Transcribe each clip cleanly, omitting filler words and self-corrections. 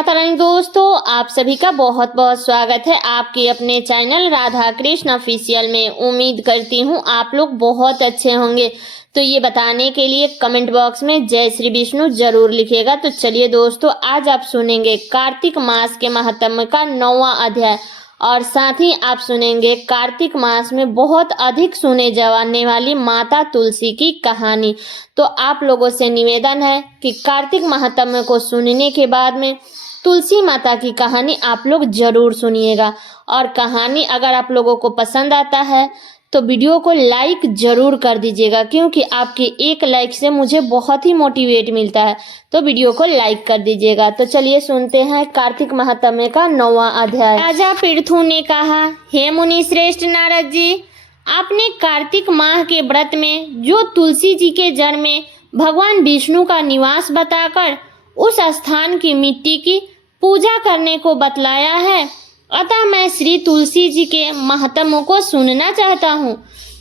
माता रानी दोस्तों, आप सभी का बहुत बहुत स्वागत है आपके अपने चैनल राधा कृष्ण ऑफिशियल में। उम्मीद करती हूँ आप लोग बहुत अच्छे होंगे। तो ये बताने के लिए कमेंट बॉक्स में जय श्री विष्णु जरूर लिखिएगा। तो चलिए दोस्तों, आज आप सुनेंगे कार्तिक मास के महात्म्य का 9वां अध्याय और साथ ही आप सुनेंगे कार्तिक मास में बहुत अधिक सुने जाने वाली माता तुलसी की कहानी। तो आप लोगों से निवेदन है कि कार्तिक महात्म्य को सुनने के बाद में तुलसी माता की कहानी आप लोग जरूर सुनिएगा। और कहानी अगर आप लोगों को पसंद आता है तो वीडियो को लाइक जरूर कर दीजिएगा, क्योंकि आपके एक लाइक से मुझे बहुत ही मोटिवेट मिलता है। तो वीडियो को लाइक कर दीजिएगा। तो चलिए सुनते हैं कार्तिक महात्म्य का 9वां अध्याय। राजा पृथु ने कहा, हे मुनि श्रेष्ठ नारद जी, आपने कार्तिक माह के व्रत में जो तुलसी जी के जड़ में भगवान विष्णु का निवास बताकर उस स्थान की मिट्टी की पूजा करने को बतलाया है, अतः मैं श्री तुलसी जी के महात्म्य को सुनना चाहता हूँ।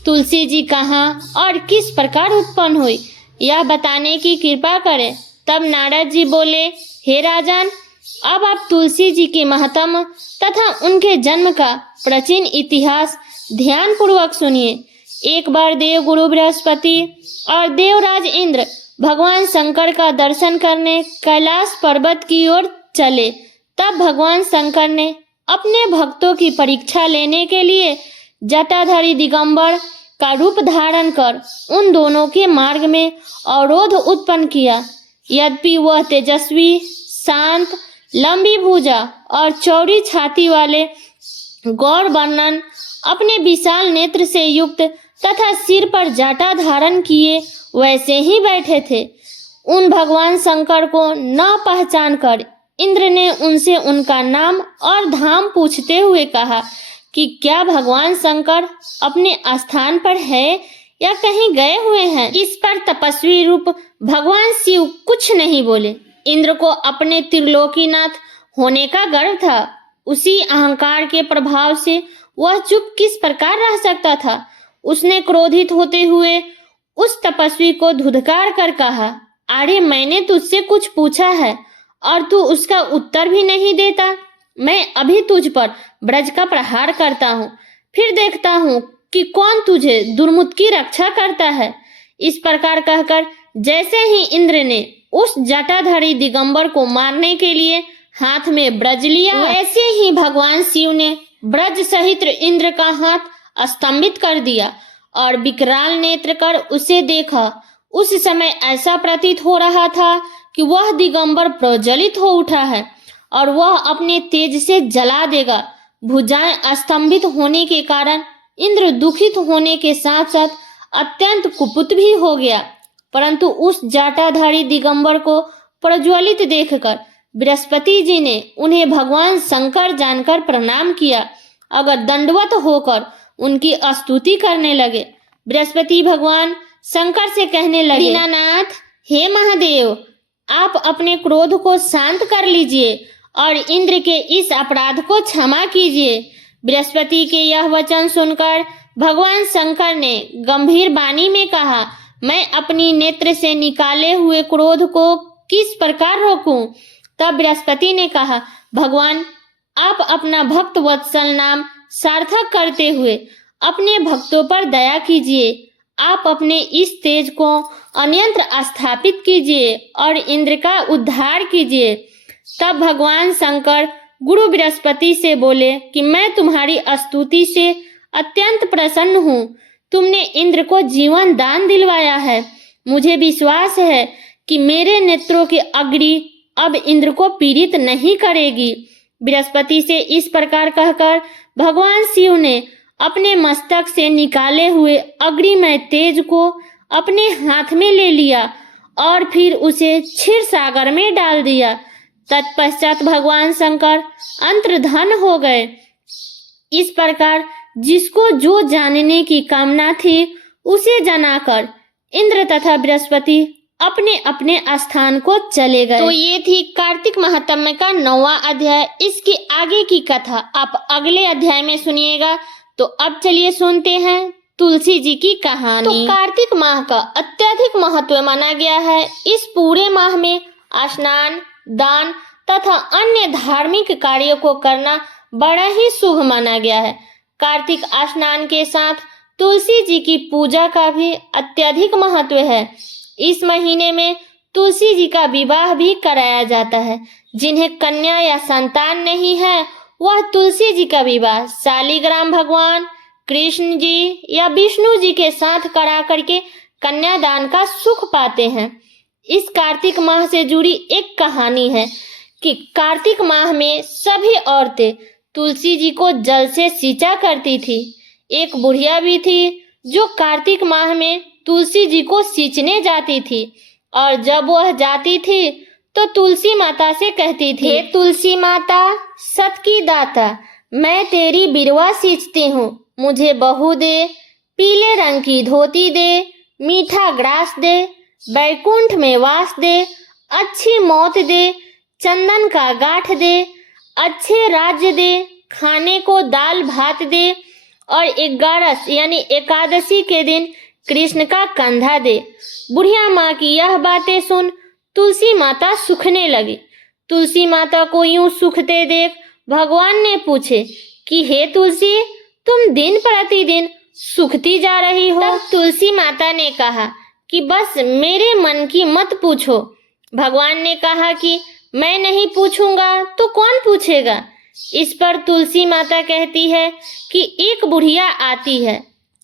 तुलसी जी कहाँ और किस प्रकार उत्पन्न हुई, यह बताने की कृपा करें। तब नारद जी बोले, हे राजन, अब आप तुलसी जी के महात्म्य तथा उनके जन्म का प्राचीन इतिहास ध्यान पूर्वक सुनिए। एक बार देव गुरु बृहस्पति और देवराज इंद्र भगवान शंकर का दर्शन करने कैलाश पर्वत की ओर चले। तब भगवान शंकर ने अपने भक्तों की परीक्षा लेने के लिए जटाधारी दिगंबर का रूप धारण कर उन दोनों के मार्ग में अवरोध उत्पन्न किया। यद्यपि वह तेजस्वी, शांत, लंबी भुजा और चौड़ी छाती वाले गौर वर्णन अपने विशाल नेत्र से युक्त तथा सिर पर जटा धारण किए वैसे ही बैठे थे। उन भगवान शंकर को न पहचान कर इंद्र ने उनसे उनका नाम और धाम पूछते हुए कहा कि क्या भगवान शंकर अपने स्थान पर है या कहीं गए हुए हैं। इस पर तपस्वी रूप भगवान शिव कुछ नहीं बोले। इंद्र को अपने त्रिलोकीनाथ होने का गर्व था। उसी अहंकार के प्रभाव से वह चुप किस प्रकार रह सकता था। उसने क्रोधित होते हुए उस तपस्वी को धुतकार कर कहा, अरे मैंने तुझसे कुछ पूछा है और तू उसका उत्तर भी नहीं देता। मैं अभी तुझ पर ब्रज का प्रहार करता हूँ, फिर देखता हूँ कि कौन तुझे दुर्मुत की रक्षा करता है। इस प्रकार कहकर जैसे ही इंद्र ने उस जटाधारी दिगंबर को मारने के लिए हाथ में ब्रज लिया, वैसे ही भगवान शिव ने ब्रज सहित इंद्र का हाथ स्तंभित कर दिया और विकराल नेत्र कर उसे देखा। उस समय ऐसा प्रतीत हो रहा था कि वह दिगंबर प्रज्वलित हो उठा है और वह अपने तेज से जला देगा। भुजाएं स्तंभित होने के कारण इंद्र दुखित होने के साथ साथ अत्यंत कुपित भी हो गया। परंतु उस जटाधारी दिगंबर को प्रज्वलित देखकर बृहस्पति जी ने उन्हें भगवान शंकर जानकर प्रणाम किया, अगर दंडवत होकर उनकी स्तुति करने लगे। बृहस्पति भगवान शंकर से कहने लगे, दीनानाथ, हे महादेव, आप अपने क्रोध को शांत कर लीजिए और इंद्र के इस अपराध को क्षमा कीजिए। बृहस्पति के यह वचन सुनकर भगवान शंकर ने गंभीर वाणी में कहा, मैं अपनी नेत्र से निकाले हुए क्रोध को किस प्रकार रोकूं। तब बृहस्पति ने कहा, भगवान, आप अपना भक्त वत्सल नाम सार्थक करते हुए अपने भक्तों पर दया कीजिए। आप अपने इस तेज को अन्यंत्र स्थापित कीजिए और इंद्र का उद्धार कीजिए। तब भगवान शंकर गुरु बृहस्पति से बोले कि मैं तुम्हारी स्तुति से अत्यंत प्रसन्न हूँ। तुमने इंद्र को जीवन दान दिलवाया है। मुझे विश्वास है कि मेरे नेत्रों की अग्नि अब इंद्र को पीड़ित नहीं करेगी। बृहस्पति से इस प्रकार कहकर भगवान शिव ने अपने मस्तक से निकाले हुए अग्निमय तेज को अपने हाथ में ले लिया और फिर उसे क्षीर सागर में डाल दिया। तत्पश्चात भगवान शंकर अंतर्धान हो गए। इस प्रकार जिसको जो जानने की कामना थी उसे जनाकर इंद्र तथा बृहस्पति अपने अपने स्थान को चले गए। तो ये थी कार्तिक महात्म्य का 9वां अध्याय। इसकी आगे की कथा आप अगले अध्याय में सुनिएगा। तो अब चलिए सुनते हैं तुलसी जी की कहानी। तो कार्तिक माह का अत्यधिक महत्व माना गया है। इस पूरे माह में स्नान, दान तथा अन्य धार्मिक कार्यों को करना बड़ा ही शुभ माना गया है। कार्तिक स्नान के साथ तुलसी जी की पूजा का भी अत्यधिक महत्व है। इस महीने में तुलसी जी का विवाह भी कराया जाता है। जिन्हें कन्या या संतान नहीं है वह तुलसी जी का विवाह शालिग्राम भगवान, कृष्ण जी या विष्णु जी के साथ करा करके कन्यादान का सुख पाते हैं। इस कार्तिक माह से जुड़ी एक कहानी है कि कार्तिक माह में सभी औरतें तुलसी जी को जल से सींचा करती थी। एक बुढ़िया भी थी जो कार्तिक माह में तुलसी जी को सींचने जाती थी और जब वह जाती थी तो तुलसी माता से कहती थी, हे तुलसी माता सत की दाता, मैं तेरी बिरवा सींचती हूँ, मुझे बहू दे, पीले रंग की धोती दे, मीठा ग्रास दे, बैकुंठ में वास दे, अच्छी मौत दे, चंदन का गांठ दे, अच्छे राज्य दे, खाने को दाल भात दे और 11 यानी एकादशी के दिन कृष्ण का कंधा दे। बुढ़िया माँ की यह बातें सुन तुलसी माता सूखने लगी। तुलसी माता को यूं सूखते देख भगवान ने पूछे कि हे तुलसी, तुम दिन प्रतिदिन सूखती जा रही हो। तब तुलसी माता ने कहा कि बस मेरे मन की मत पूछो। भगवान ने कहा कि मैं नहीं पूछूंगा तो कौन पूछेगा। इस पर तुलसी माता कहती है कि एक बुढ़िया आती है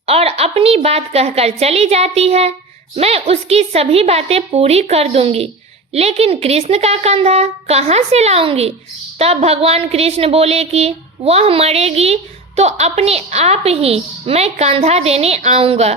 और अपनी बात कहकर चली जाती है, मैं उसकी सभी बातें पूरी कर दूंगी, लेकिन कृष्ण का कंधा कहाँ से लाऊंगी। तब भगवान कृष्ण बोले कि वह मरेगी तो अपने आप ही मैं कंधा देने आऊंगा,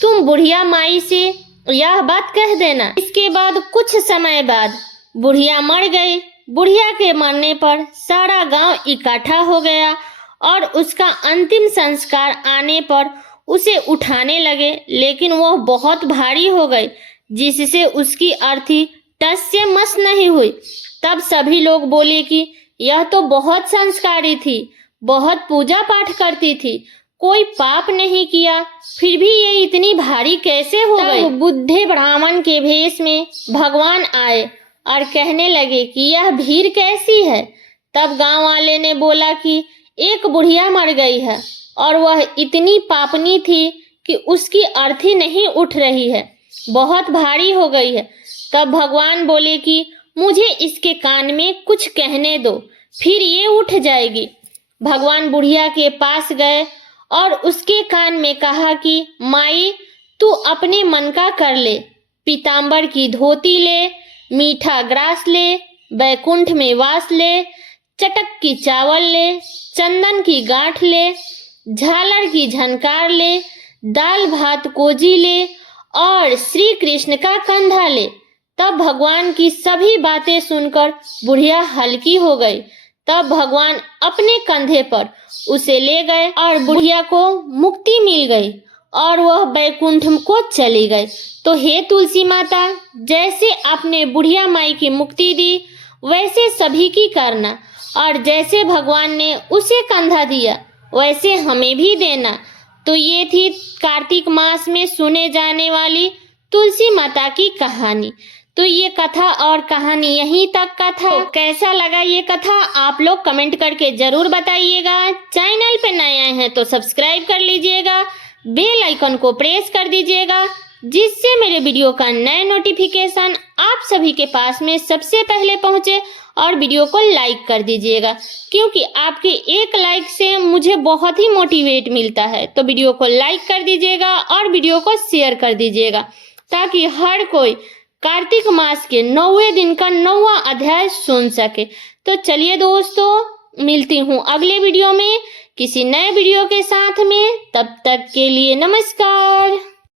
तुम बुढ़िया माई से यह बात कह देना। इसके बाद कुछ समय बाद बुढ़िया मर गई। बुढ़िया के मरने पर सारा गांव इकट्ठा हो गया और उसका अंतिम संस्कार आने पर उसे उठाने लगे, लेकिन वह बहुत भारी हो गई जिससे उसकी अर्थी टस से मस नहीं हुई। तब सभी लोग बोले कि यह तो बहुत संस्कारी थी, बहुत पूजा पाठ करती थी, कोई पाप नहीं किया, फिर भी ये इतनी भारी कैसे हो गई। बुद्धे ब्राह्मण के भेष में भगवान आए और कहने लगे कि यह भीड़ कैसी है। तब गांव वाले ने बोला कि एक बुढ़िया मर गई है और वह इतनी पापनी थी कि उसकी अर्थी नहीं उठ रही है, बहुत भारी हो गई है। तब भगवान बोले कि मुझे इसके कान में कुछ कहने दो, फिर ये उठ जाएगी। भगवान बुढ़िया के पास गए और उसके कान में कहा कि माई तू अपने मन का कर ले, पीतांबर की धोती ले, मीठा ग्रास ले, बैकुंठ में वास ले, चटक की चावल ले, चंदन की गांठ ले, झालर की झनकार ले, दाल भात कोजी ले और श्री कृष्ण का कंधा ले। तब भगवान की सभी बातें सुनकर बुढ़िया हल्की हो गई। तब भगवान अपने कंधे पर उसे ले गए और बुढ़िया को मुक्ति मिल गई और वह बैकुंठ को चली गई। तो हे तुलसी माता, जैसे आपने बुढ़िया माई की मुक्ति दी वैसे सभी की करना, और जैसे भगवान ने उसे कंधा दिया वैसे हमें भी देना। तो ये थी कार्तिक मास में सुने जाने वाली तुलसी माता की कहानी। तो ये कथा और कहानी यहीं तक का था। तो कैसा लगा ये कथा आप लोग कमेंट करके जरूर बताइएगा। चैनल पे नए आए हैं तो सब्सक्राइब कर लीजिएगा, बेल आइकन को प्रेस कर दीजिएगा, जिससे मेरे वीडियो का नए नोटिफिकेशन आप सभी के पास में सबसे पहले पहुंचे। और वीडियो को लाइक कर दीजिएगा, क्योंकि आपके एक लाइक से मुझे बहुत ही मोटिवेट मिलता है। तो वीडियो को लाइक कर दीजिएगा और वीडियो को शेयर कर दीजिएगा, ताकि हर कोई कार्तिक मास के 9वें दिन का 9वां अध्याय सुन सके। तो चलिए दोस्तों, मिलती हूँ अगले वीडियो में किसी नए वीडियो के साथ में। तब तक के लिए नमस्कार।